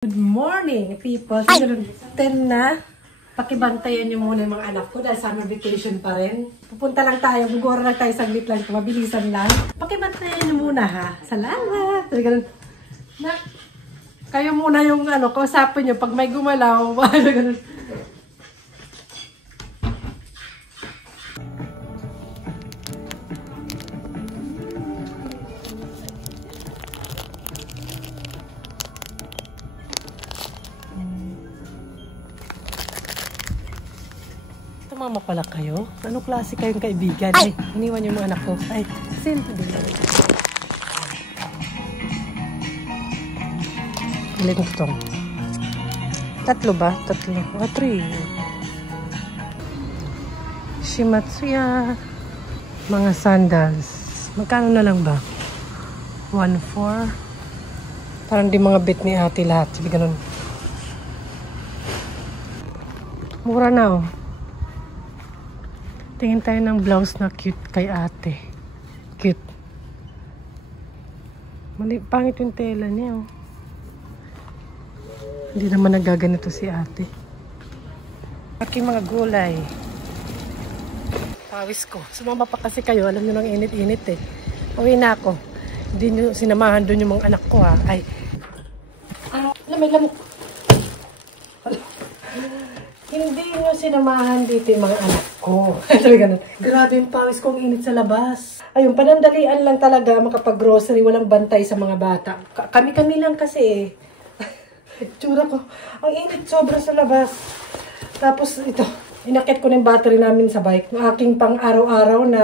Good morning, people. Siguro 10 na. Pakibantayan niyo muna yung mga anak ko dahil summer vacation pa rin. Pupunta lang tayo. Gugora lang tayo saglit lang. Mabilisan lang. Pakibantayan niyo muna ha. Salamat. Ganun. Na, kayo muna yung kausapin niyo pag may gumalaw. Ganun. Mama pala kayo? Anong klase kayong kaibigan? Ay, iniwan yung mga anak ko. Ay, sin. Ilan ito? Tatlo ba? Tatlo. O, 3. Shimatsuya. Mga sandals. Magkano na lang ba? 1.4. Parang di mga bit ni ate lahat. Sabi ganun. Mura na oh. Tingin tayo ng blouse na cute kay ate. Cute. Pangit yung tela niya. Oh. Hindi naman nagaganito si ate. Aking mga gulay. Pawis ko. Sumama pa kasi kayo. Alam nyo nang init-init eh. Uwi na ako. Hindi nyo sinamahan doon yung mga anak ko ha. Ay. Lamig. Hindi nyo sinamahan dito yung mga anak ko. Sabi ganun. Grabe yung pawis kong init sa labas. Ayun, panandalian lang talaga makapag-grocery. Walang bantay sa mga bata. Kami-kami lang kasi eh. Tsura ko. Ang init sobra sa labas. Tapos ito, inakit ko na yung battery namin sa bike. Yung aking pang araw-araw na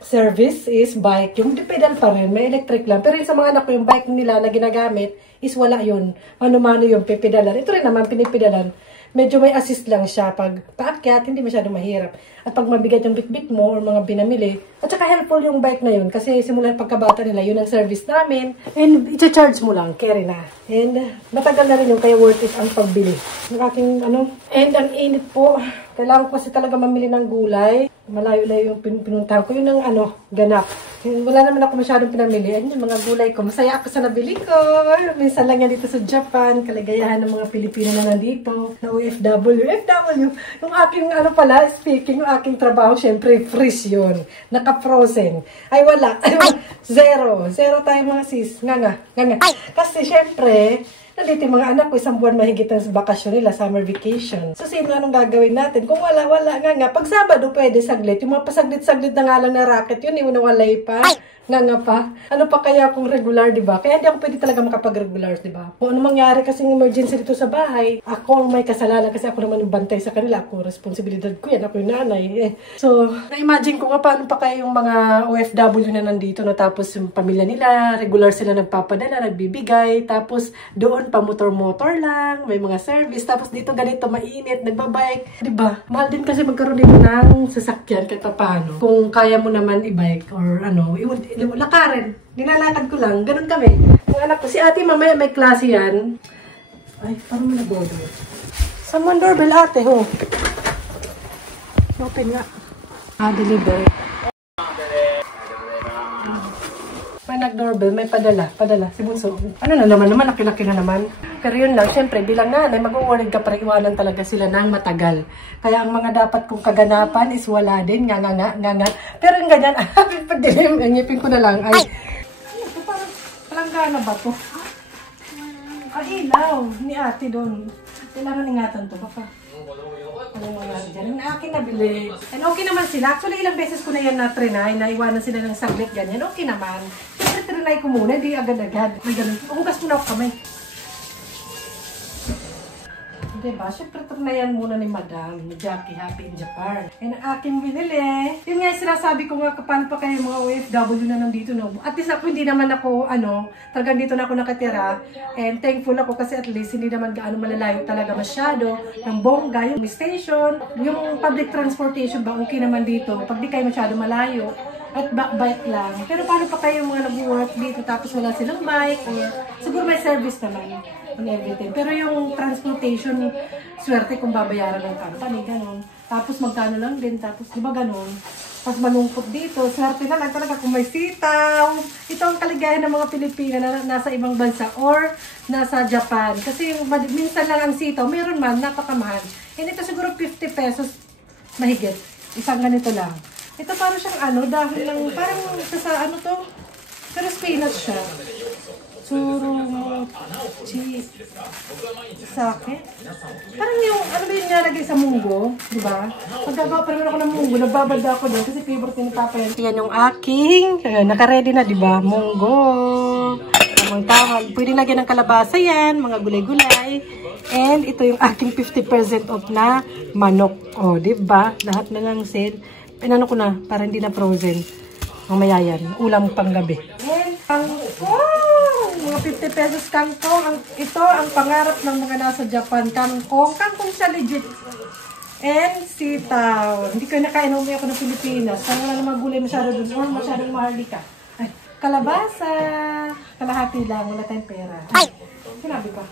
service is bike. Yung pedal pa rin, may electric lang. Pero yung sa mga anak ko, yung bike nila na ginagamit is wala yun. Mano-mano yung pipidalan. Ito rin naman, pinipidalan. Medyo may assist lang siya pag paakyat, hindi masyadong mahirap. At pag mabigat yung bit-bit mo or mga binamili, at saka helpful yung bike na yun kasi simula pagkabata nila, yun ang service namin. And i-charge mo lang, carry na. And matagal na rin yung kaya worth it ang pagbili. Yung aking and ang init po. Kailangan ko kasi talaga mamili ng gulay. Malayo-layo yung pinuntahan ko. Yun ang ganap. Wala naman ako masyadong pinamili. Ayun yung mga gulay ko. Masaya ako sa nabili ko. Minsan lang yan dito sa Japan. Kaligayahan ng mga Pilipino na nandito. Na OFW. Yung aking speaking, yung aking trabaho, syempre, freeze yun. Naka-frozen. Ay, wala. Zero. Zero tayo mga sis. Nga. Kasi syempre, nandito yung mga anak ko, isang buwan mahigit ang bakasyon nila, summer vacation. So, sino anong gagawin natin? Kung wala, nga. Pag Sabado, pwede saglit. Yung mga pasaglit-saglit na nga lang na racket, yun, iwanawalay pa. Nga pa. Ano pa kaya kung regular, di ba? Kaya hindi ako pwede talaga makapag-regular, di ba? Kung ano mangyari kasing emergency dito sa bahay, ako ang may kasalanan kasi ako naman yung bantay sa kanila. Ako, responsibilidad ko yan. Ako yung nanay. So, na-imagine ko nga paano pa kaya yung mga OFW na nandito na tapos yung pamilya nila, regular sila nagpapadala, nagbibigay, tapos doon pa motor-motor lang, may mga service, tapos dito ganito mainit, nagbabike, di ba? Mahal din kasi magkaroon dito ng sasakyan kahit paano. Kung kaya mo naman i-bike or lakarin. Nilalakad ko lang. Ganun kami. Ang anak ko, si ate mamaya may klase yan. Ay, parang may nabodo. Someone doorbell ate, ho. Open nga. Deliver. May nag-doorbell, may padala. Si Bunso. Ano na naman, laki-laki na naman. Pero yun lang, syempre, bilang nanay, mag-uwarig ka para iwanan talaga sila ng matagal. Kaya ang mga dapat kong kaganapan is wala din, nga. Pero yung ganyan, pagdilim, ngipin ko na lang, ay, ito parang palanggana ba to? Ilaw, ni ate doon. Kailangan ingatan to, papa. Ano mga dyan? Ang akin nabili. And okay naman sila. Actually, ilang beses ko na yan na-trinay, naiwanan sila ng saglit ganyan. Okay naman. Siyempre, trinay ko muna, hindi agad-agad. May ganun. Hugas muna ako kamay. Diba? Siyempre, trinayan muna ni Madam, ni Jackie, Happy in Japan. And ang aking binili. Yun nga, sinasabi ko nga, paano pa kayo mga OFW na nandito, no? At least ako, hindi naman ako, talagang dito na ako nakatira. And thankful ako kasi at least hindi naman gaano malalayo talaga masyado. Ng bongga, yung station, yung public transportation ba, okay naman dito. Pag di kayo masyado malayo. At bike lang. Pero paano pa kayo mga nag-work dito tapos wala silang bike? Or, siguro may service naman on everything. Pero yung transportation, swerte kung babayaran ng company, gano'n. Tapos magkano lang din, tapos di ba gano'n? mas malungkot dito. Swerte na lang talaga kung may sitaw. Ito ang kaligayahan ng mga Pilipina na nasa ibang bansa or nasa Japan. Kasi yung minsan lang ang sitaw, meron man, napakamahal. And ito siguro 50 pesos mahigit. Isang ganito lang. Ito parang siyang dahil lang, parang sa ano to? Pero spinach siya. Sake. Parang yung, ano ba yung nalagay sa munggo? Diba? Pagkagawa pa naman ako ng munggo, nagbabada ako doon kasi favorite ni Papa yan. Yan yung aking, naka-ready na, diba? Munggo. Tamang tawag. Pwede lagyan ng kalabasa yan, mga gulay-gulay. And ito yung aking 50% off na manok. O, diba? Lahat na lang sale. Pinano ko na, para hindi na frozen. Mamaya yan, ulam pang gabi. And kangkong! Mga 50 pesos kangkong. Ito ang pangarap ng mga nasa Japan. Kangkong. Kangkong siya legit. And sitaw. Hindi ko nakain, umuwi ako ng Pilipinas. Parang wala namang gulay masyado dun. Or masyadong maharlika. Ay, kalabasa. Kalahati lang. Wala tayong pera. Ay, sinabi pa.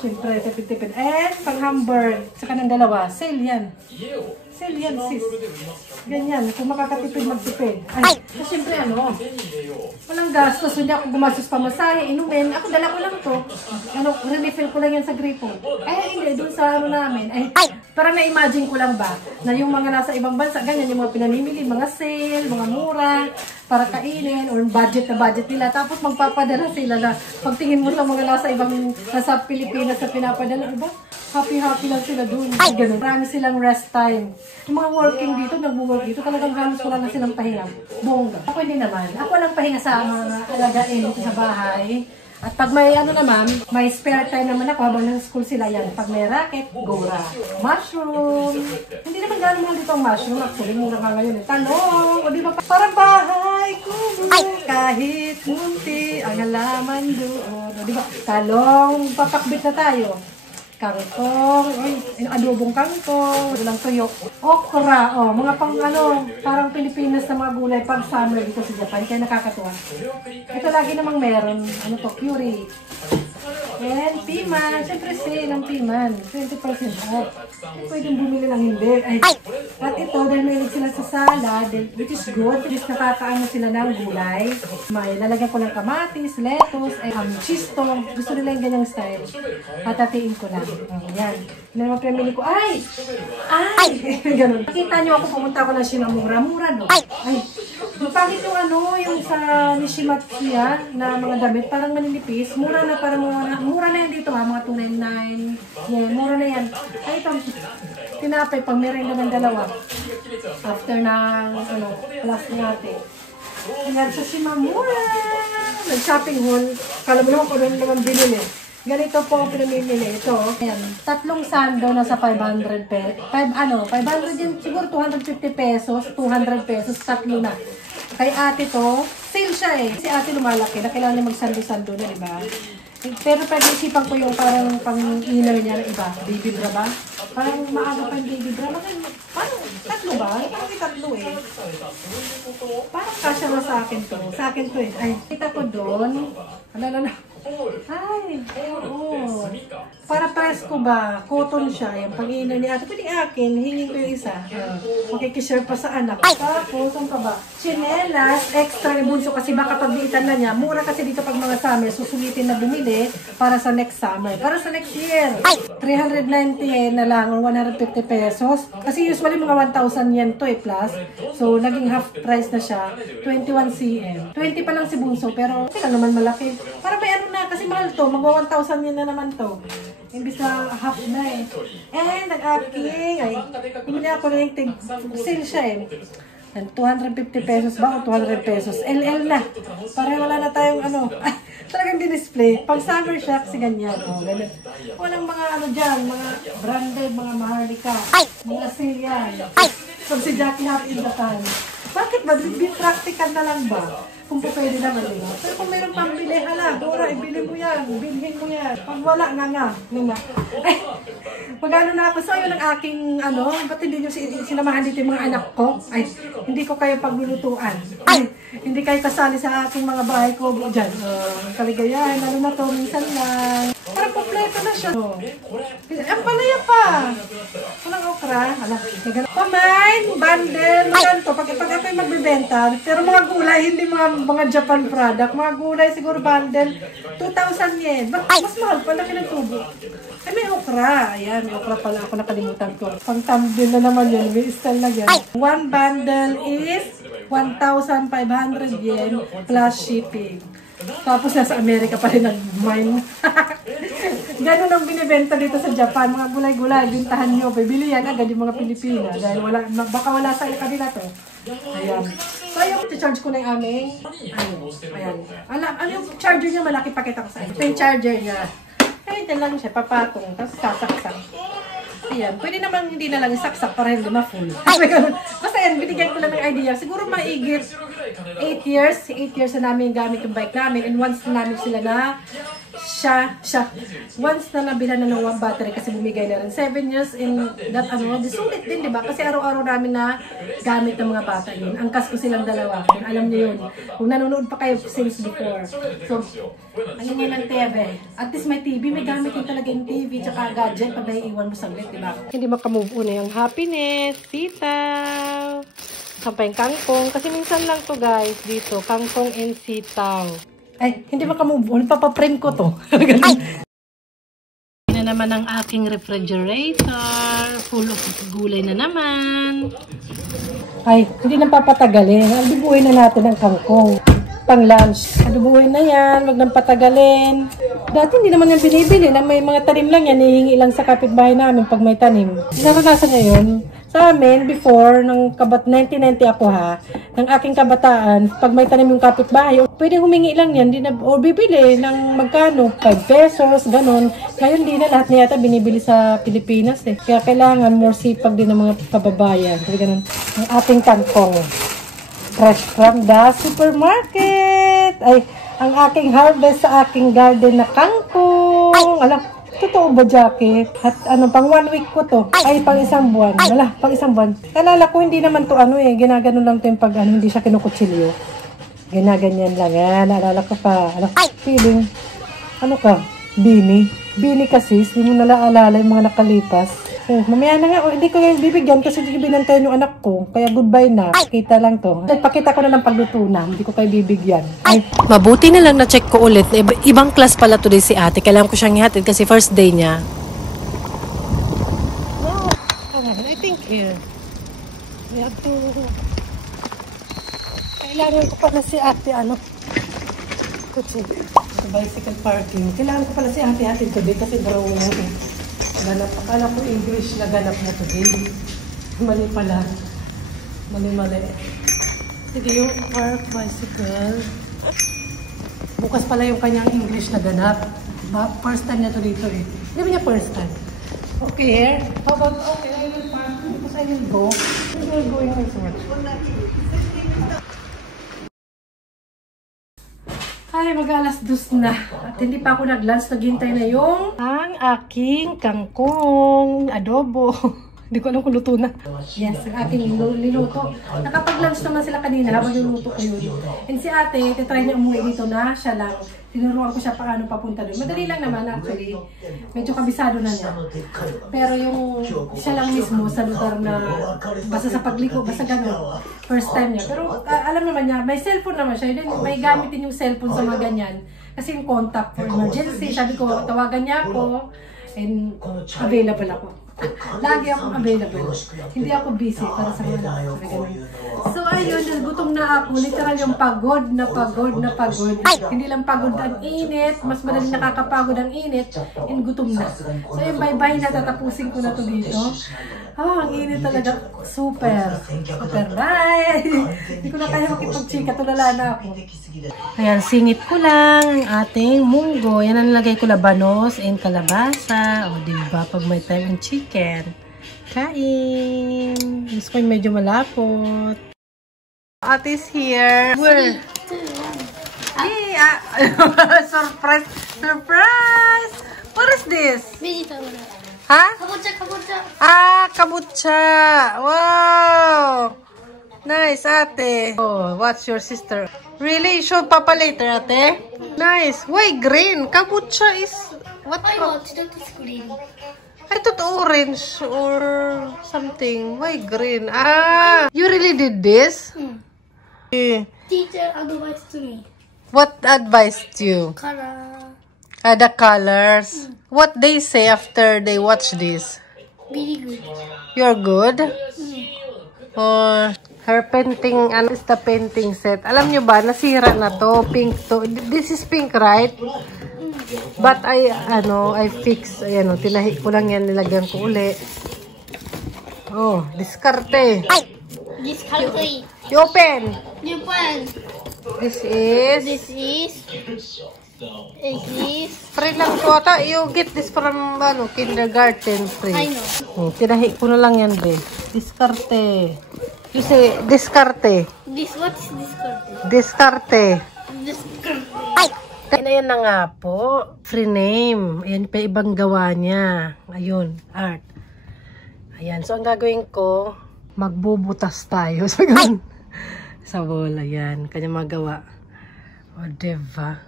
Siyempre, tipid-tipid. And pang-hamburg. Saka ng dalawa. Sale yan. Sale yan, sis. Ganyan. Kung makakatipid, magtipid. Ay, siyempre walang gastos. Hindi ako gumastos pamasahe, inumin. Ako, dala ko lang to. Refill ko lang yan sa gripo. Ay, hindi. Doon sa namin. Ay, parang na-imagine ko lang ba na yung mga nasa ibang bansa, ganyan yung mga pinamimili, mga sale, mga mura, para kainin, or budget na budget nila. Tapos magpapadala sila na pagtingin mo sa mga nasa Pilipinas na pinapadala, diba? Happy-happy lang sila dun. Ganun. Marami silang rest time. Yung mga working dito, nag-work dito, talagang halos wala na silang pahinga. Bongga. Ako hindi naman. Ako lang pahinga sa mga alagain dito sa bahay. At pag may naman, may spare time naman ako habang nang school sila yan. Pag may racket, gora. Mushroom. Hindi naman gano'n mahal dito ang mushroom. Actually, mura ka ngayon. Talong. O diba, parang bahay ko. Kahit munti ang halaman doon. O diba, talong. Papakbit na tayo. Kangkong, adobong kangkong, walang tuyo, okra, mga pang parang Pilipinas na mga gulay pag summer dito sa Japan, kaya nakakatuwa. Ito lagi namang meron, curry. And piman, syempre sale ng piman, 20% off. Pwedeng bumili lang hindi. At ito, dahil mahilig sila sa salad, which is good, which is nakakaano sila ng gulay. May lalagyan ko ng kamatis, lettuce, cheese to. Gusto nila yung ganyang style. Patatiin ko lang. Yan. Hindi naman pinamili ko. Ay! Ganun. Nakita nyo ako, pumunta ako na Shinamura. Mura, no? Ay! Mapangit yung yung sa Nishimatsuya na mga damit, parang maninipis. Mura na, parang mura na yan dito mga 299. Yan, mura na yan. Ay, ito, tinapay, pang merenda ng dalawa. After ng, class natin. Ayan, sa Shimamura. Nag-shopping haul. Kala mo naman kung ano naman binili. Ganito po ang pinamimili. Ito, ayan, 3 sando na sa 500 pesos. 500 yun, siguro 250 pesos, 200 pesos, 3 na. Kay ate to, sale siya eh. Si ate lumalaki, na kailangan niya magsando-sando na, diba? Pero pag-isipan ko yung parang pang-inaw niya ng iba. Baby bra ba? Parang maaga pa yung baby bra. Parang 3 ba? Parang may 3 eh. Parang kasya na sa akin to. Sa akin to eh. Ay, kita ko doon. Alala na. Ay, oo. Para presko ba? Cotton siya. Yung pag-iina ni ate. Pwede akin. Hingin ko yung isa. Makikishare pa sa anak. Tapos, ang pa ba? Chinelas. Extra ni Bunso kasi baka pagbiitan na niya. Mura kasi dito pag mga summer. Susulitin na bumili para sa next summer. Para sa next year. 390 na lang or 150 pesos. Kasi usually mga 1,000 yen to eh plus. So, naging half price na siya. 21 cm. 20 pa lang si Bunso. Pero, hindi naman malaki. Para may na kasi mahal to, magwa 1,000 yen na naman to. Imbis na half na eh. And ang aking, bumili ako na yung sale siya eh. 250 pesos ba o 200 pesos? LL na. Para wala na tayong talagang di-display. Pag summer siya kasi ganyan. Ganun. Walang mga dyan, mga branded, mga maharlika. Mga sale yan. Pag si Jackie natin in the time. Bakit ba? Practical na lang ba? Kung pwede naman nila. Pero kung mayroon pang bili, Dora, ibili mo yan. Bilhin mo yan. Pag wala, nga. Ay, pag na ako. So, yun ang aking, ba't hindi nyo sinamahan dito yung mga anak ko? Ay, hindi ko kayo paglulutuan. Ay, hindi kayo kasali sa aking mga bahay ko dyan. Kaligayahan, na to, minsan lang. Parang kompleto ito na siya. Oh. Ang palaya pa. Walang okra. Pamain, bundle, ganito. Pag ito yung magbibenta. Pero mga gulay, hindi mga Japan product. Mga gulay siguro bundle, 2,000 yen. Mas mahal pala kinagtubo. Ay, may okra. Ayan, may okra pala ako nakalimutan ko. Pang thumbnail na naman yun. May style na yan. One bundle is 1,500 yen plus shipping. Tapos nasa Amerika pa rin nag-mine. Ganun ang binibenta dito sa Japan. Mga gulay-gulay, bintahan nyo. Bibili yan agad yung mga Pilipina. Dahil baka wala sa kanila to. Ayan. So, yung charge ko na yung aming. Ayan. Ano yung charger niya? Malaki pakita ko sa inyo. Ito yung charger niya. Ito lang siya, papatong. Tapos sasaksak. Ayan. Pwede naman hindi na lang isaksak para hindi ma-full. Basta yan, binigyan ko lang ng idea. Siguro maigit 8 years. 8 years na namin gamit yung bike namin. And once na namin sila na once na nabila na ng one battery kasi bumigay na rin 7 years in that sulit din, diba? Kasi araw-araw namin na gamit ng mga bata yun. Angkas ko silang dalawa. Kung alam niyo yun. Kung nanonood pa kayo since before. So, ano yun ang TV? At least may TV. May gamit yung talaga yung TV tsaka gadget pag naiiwan mo saglit, diba? Hindi makamove on na yung happiness, sitaw. Sampay kangkong. Kasi minsan lang to guys dito. Kangkong and sitaw. Ay, hindi makamove on. Papaprint ko to. Na naman ang aking refrigerator. Full of gulay na naman. Ay, hindi na papatagalin. Adubuhin na natin ang kangkong. Pang lunch. Adubuhin na yan. Wag nang patagalin. Dati hindi naman yung binibili. Na may mga tanim lang yan. Hihingi lang sa kapitbahay namin pag may tanim. Naranasan niya yun. Sa amin, before, ng 1990 ako ha, ng aking kabataan, pag may tanim yung kapitbahay, pwede humingi lang yan, o bibili ng magkano, 5 pesos, ganun. Ngayon, di na lahat na yata binibili sa Pilipinas eh. Kaya kailangan more sipag din ng mga kababayan. Kaya ganun, ang ating kangkong. Fresh from the supermarket. Ay, ang aking harvest sa aking garden na kangkong. Alam, totoo ba, Jackie? At pang 1 week ko to. Ay, pang isang buwan. Wala, pang isang buwan. Kalala ko, hindi naman to ginagano lang to yung pag hindi siya kinukutsilyo. Ginaganyan lang yan. Naalala ko pa. Feeling, Bini. Bini kasi, hindi mo nalaalala yung mga nakalipas. Mamaya na nga, hindi ko yung bibigyan kasi hindi binantayan yung anak ko. Kaya goodbye na. Kita lang to. Nagpakita ko na ng pagluto na. Hindi ko kayo bibigyan. Ay, mabuti na lang na-check ko ulit. Ibang class pala today si ate. Kailangan ko siyang ihatid kasi first day niya. Wow. I think we have to... Kailangan ko pala si ate, kutsi. Bicycle parking. Kailangan ko pala si ate today kasi drawing natin. Ganap. Akala ko English na ganap na today. Mali pala. Mali. Sige, yung park bicycle. Bukas pala yung kanyang English na ganap. First time niya to dito eh. Hindi ba niya first time? Okay, how about, okay, I will park because I will go. I will go in resort. Ay, mag-alas 2 na. At hindi pa ako nag-lunch. Naghintay na yung ang aking kangkong adobo. Hindi ko alam kung luto na. Yes, ang aking niluto. Nakapag-lunch naman sila kanina habang niluto ko yun. And si ate, titry niya umuwi dito na siya lang. Tinuruan ko siya paano papunta doon. Madali lang naman actually. Medyo kabisado na niya. Pero yung siya lang mismo sa lugar na basta sa pagliko, basta gano'n. First time niya. Pero alam naman niya, may cellphone naman siya. May gamit din yung cellphone sa mga ganyan. Kasi yung contact for emergency. Sabi ko, tawagan niya ako. And available ako. Lagi akong available. Hindi ako busy para sa mga So ayun, gutom na ako. Literal yung pagod na pagod. Hindi lang pagod ang init. Mas madaling nakakapagod ang init. And gutom na. So yung bye-bye na tatapusin ko na to dito. Ang init talaga. Super. Bye! Hindi ko na kaya makipag-chika. Tulala na ako. Ayan, singit ko lang ang ating munggo. Yan ang nilagay ko labanos and kalabasa. O diba, pag may time ang chicken. Kain. Gusto ko yung medyo malapot. Ate is here. Where? Hey, surprise! Surprise! What is this? Vegetable. Ha? Kabocha. Kabocha. Wow! Nice, ate. Oh, what's your sister? Really? Show Papa later, ate? Nice. Why green? Kabocha is What? I watched that is green. I thought orange or something. Why green? Ah, you really did this? Eh, Teacher advised to me. what advised you? Color. The colors. What they say after they watch this? Very good. You're good? Her painting, ano is the painting set? Alam nyo ba, nasira na to. Pink to. This is pink, right? But I fix. Ayan o, tinahi ko lang yan. Nilagyan ko uli. Oh, diskarte. This color. You open. New pen. This is... This is. Free lang to ata. You get this from kindergarten free. I know. Tinahi ko na lang yan, be. Diskarte. You say, diskarte. This, what is this color? Diskarte. This color. Ayan na nga po. Free name. Ayan pa ibang gawa niya. Ayun, art. Ayan. So, ang gagawin ko, magbubutas tayo. So, sa bola. Ayan. Kanya magawa. O, diba?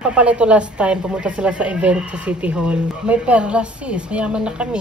Papalito last time, pumunta sila sa event sa City Hall. May perlas sis. Mayaman na kami.